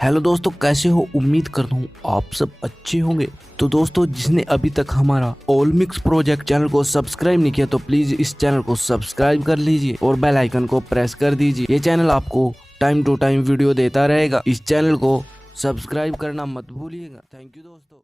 Hello दोस्तों, कैसे हो? उम्मीद करता हूँ आप सब अच्छे होंगे। तो दोस्तों, जिसने अभी तक हमारा ऑल मिक्स प्रोजेक्ट चैनल को सब्सक्राइब नहीं किया तो प्लीज इस चैनल को सब्सक्राइब कर लीजिए और बेल आइकन को प्रेस कर दीजिए। ये चैनल आपको टाइम टू टाइम वीडियो देता रहेगा। इस चैनल को सब्सक्राइब करना मत भूलिएगा। थैंक यू दोस्तों।